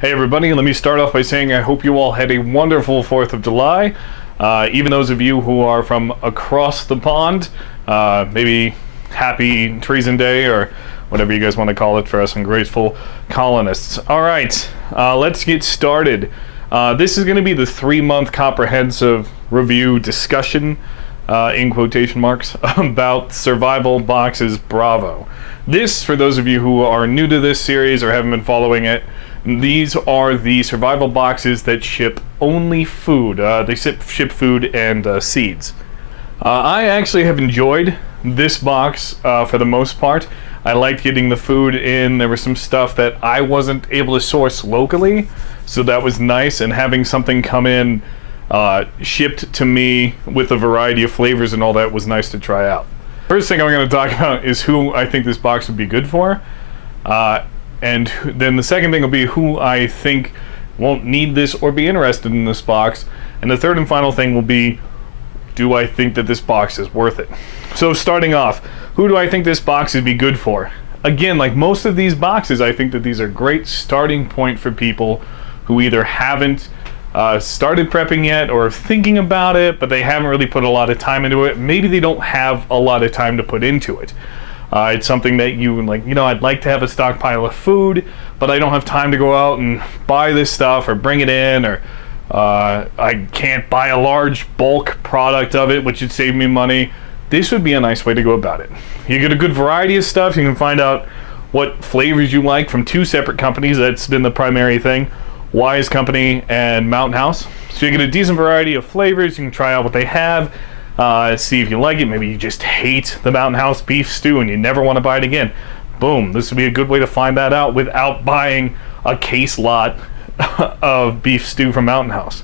Hey everybody, let me start off by saying I hope you all had a wonderful 4th of July. Even those of you who are from across the pond, maybe happy Treason Day or whatever you guys want to call it for us ungrateful colonists. Alright, let's get started. This is going to be the 3-month comprehensive review discussion, in quotation marks, about Survival Boxes Bravo. This, for those of you who are new to this series or haven't been following it, these are the survival boxes that ship only food. They ship food and seeds. I actually have enjoyed this box for the most part. I liked getting the food in. There was some stuff that I wasn't able to source locally, so that was nice, and having something come in shipped to me with a variety of flavors and all that was nice to try out. First thing I'm going to talk about is who I think this box would be good for. And then the second thing will be who I think won't need this or be interested in this box. And the third and final thing will be, do I think that this box is worth it? So starting off, who do I think this box would be good for? Again, like most of these boxes, I think that these are a great starting point for people who either haven't started prepping yet or thinking about it, but they haven't really put a lot of time into it. Maybe they don't have a lot of time to put into it. It's something that you like, I'd like to have a stockpile of food, but I don't have time to go out and buy this stuff or bring it in, or I can't buy a large bulk product of it, which would save me money. This would be a nice way to go about it. You get a good variety of stuff. You can find out what flavors you like from 2 separate companies. That's been the primary thing, Wise Company and Mountain House. So you get a decent variety of flavors. You can try out what they have. See if you like it. Maybe you just hate the Mountain House beef stew and you never want to buy it again. Boom, this would be a good way to find that out without buying a case lot of beef stew from Mountain House.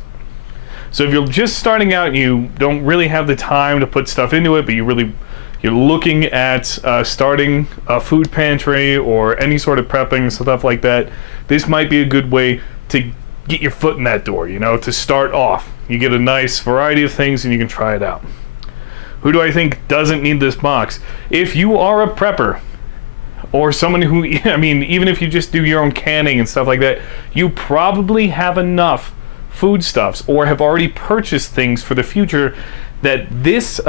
So if you're just starting out and you don't really have the time to put stuff into it, but you're looking at starting a food pantry or any sort of prepping, stuff like that, this might be a good way to get your foot in that door, to start off. You get a nice variety of things and you can try it out. Who do I think doesn't need this box? If you are a prepper, or someone who, even if you just do your own canning and stuff like that, you probably have enough foodstuffs or have already purchased things for the future that this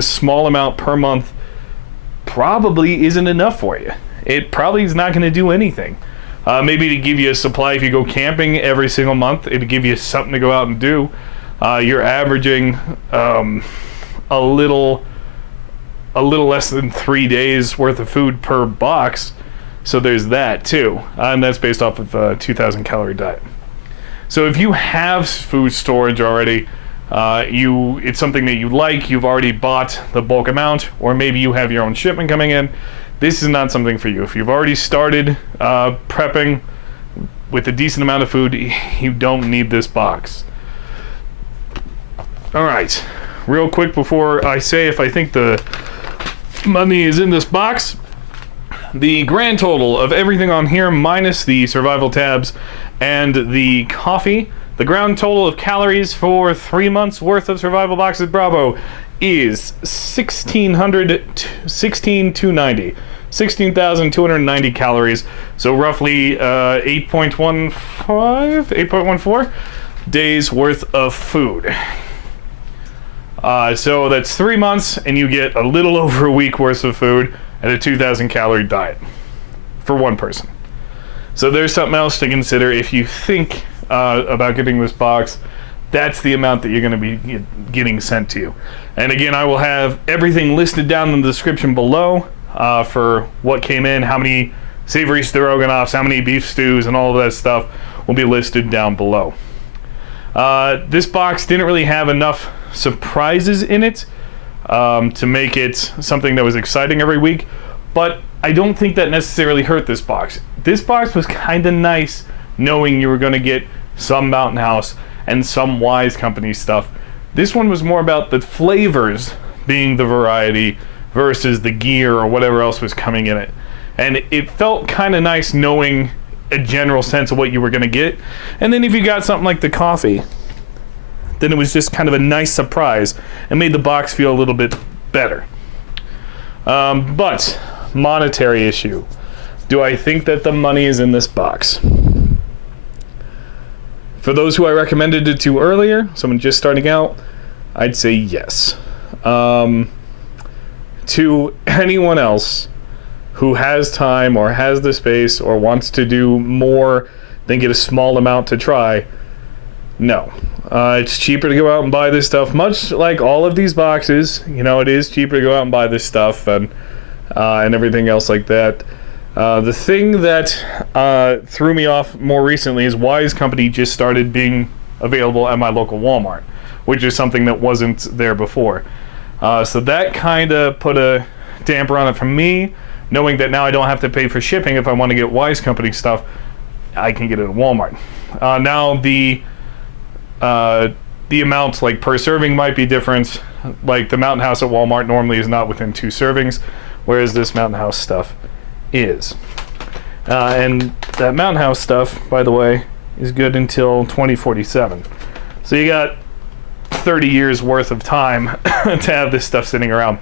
small amount per month probably isn't enough for you. It probably is not going to do anything. Maybe to give you a supply if you go camping every single month, it'll give you something to go out and do. You're averaging a little less than 3 days worth of food per box, so there's that too, and that's based off of a 2,000 calorie diet. So if you have food storage already, it's something that you like, you've already bought the bulk amount, or maybe you have your own shipment coming in, this is not something for you. If you've already started prepping with a decent amount of food, you don't need this box. Alright, real quick before I say if I think the money is in this box, the grand total of everything on here minus the survival tabs and the coffee, the grand total of calories for 3 months worth of Survival Boxes Bravo is 16,290 calories, so roughly 8.14 days worth of food. So that's 3 months, and you get a little over a week worth of food at a 2,000 calorie diet for one person. So there's something else to consider if you think about getting this box. That's the amount that you're going to be getting sent to you. And again, I will have everything listed down in the description below for what came in, how many savory stroganoffs, how many beef stews, and all of that stuff will be listed down below. This box didn't really have enough surprises in it to make it something that was exciting every week, but I don't think that necessarily hurt this box. This box was kind of nice knowing you were going to get some Mountain House and some Wise Company stuff. This one was more about the flavors being the variety versus the gear or whatever else was coming in it. And it felt kind of nice knowing a general sense of what you were going to get. And then if you got something like the coffee, then it was just kind of a nice surprise and made the box feel a little bit better. But monetary issue. Do I think that the money is in this box? For those who I recommended it to earlier, someone just starting out, I'd say yes. To anyone else who has time or has the space or wants to do more than get a small amount to try, no. It's cheaper to go out and buy this stuff, much like all of these boxes. You know, it is cheaper to go out and buy this stuff and everything else like that. The thing that threw me off more recently is Wise Company just started being available at my local Walmart, which is something that wasn't there before. So that kind of put a damper on it for me, knowing that now I don't have to pay for shipping. If I want to get Wise Company stuff, I can get it at Walmart. Now the amount, like, per serving might be different. Like, the Mountain House at Walmart normally is not within 2 servings, whereas this Mountain House stuff is. And that Mountain House stuff, by the way, is good until 2047. So you got 30 years worth of time to have this stuff sitting around.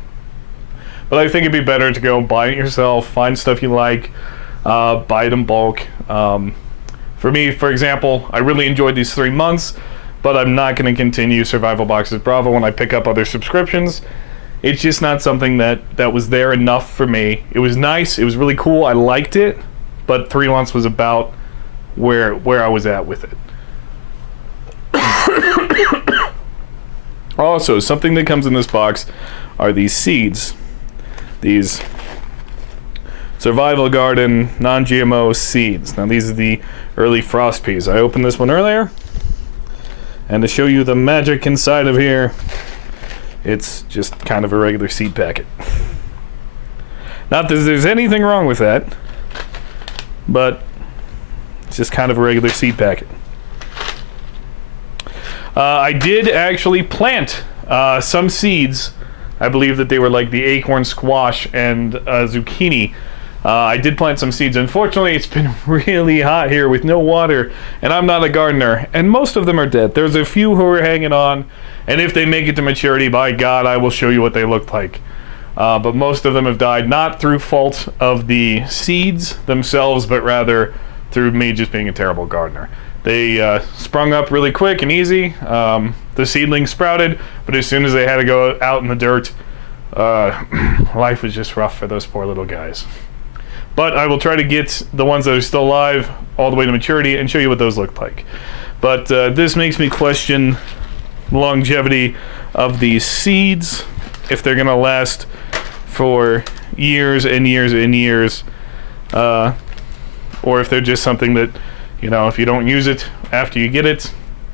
But I think it'd be better to go buy it yourself, find stuff you like, buy it in bulk. For me, for example, I really enjoyed these 3 months, but I'm not going to continue Survival Boxes Bravo when I pick up other subscriptions. It's just not something that was there enough for me. It was nice, it was really cool, I liked it, but 3 months was about where I was at with it. Also, something that comes in this box are these seeds. These Survival Garden non-GMO seeds. Now, these are the early frost peas. I opened this one earlier, and to show you the magic inside of here, it's just kind of a regular seed packet. Not that there's anything wrong with that, but it's just kind of a regular seed packet. I did actually plant some seeds. I believe that they were like the acorn squash and zucchini. I did plant some seeds. Unfortunately, it's been really hot here with no water, and I'm not a gardener, and most of them are dead. There's a few who are hanging on, and if they make it to maturity, by God, I will show you what they look like. But most of them have died, not through fault of the seeds themselves, but rather through me just being a terrible gardener. They sprung up really quick and easy. The seedlings sprouted, but as soon as they had to go out in the dirt, life was just rough for those poor little guys. But I will try to get the ones that are still alive all the way to maturity and show you what those look like. But this makes me question the longevity of these seeds, if they're going to last for years and years and years, or if they're just something that, you know, if you don't use it after you get it,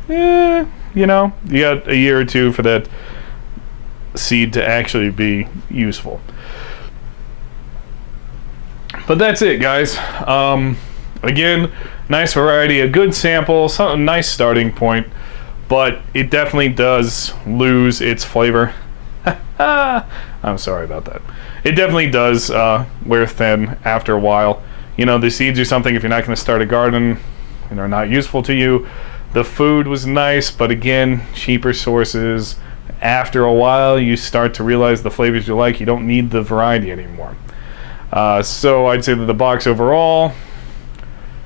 you know, you got a year or two for that seed to actually be useful. But that's it, guys. Again, nice variety, a good sample, a nice starting point, but it definitely does lose its flavor. I'm sorry about that. It definitely does wear thin after a while. You know, the seeds are something, if you're not going to start a garden and are not useful to you. The food was nice, but again, cheaper sources. After a while, you start to realize the flavors you like, you don't need the variety anymore. So I'd say that the box overall,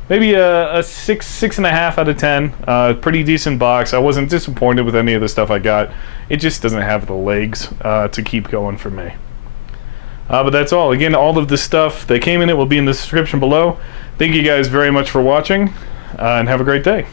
maybe a 6.5 out of 10. Pretty decent box. I wasn't disappointed with any of the stuff I got. It just doesn't have the legs to keep going for me. But that's all. Again, all of the stuff that came in it will be in the description below. Thank you guys very much for watching, and have a great day.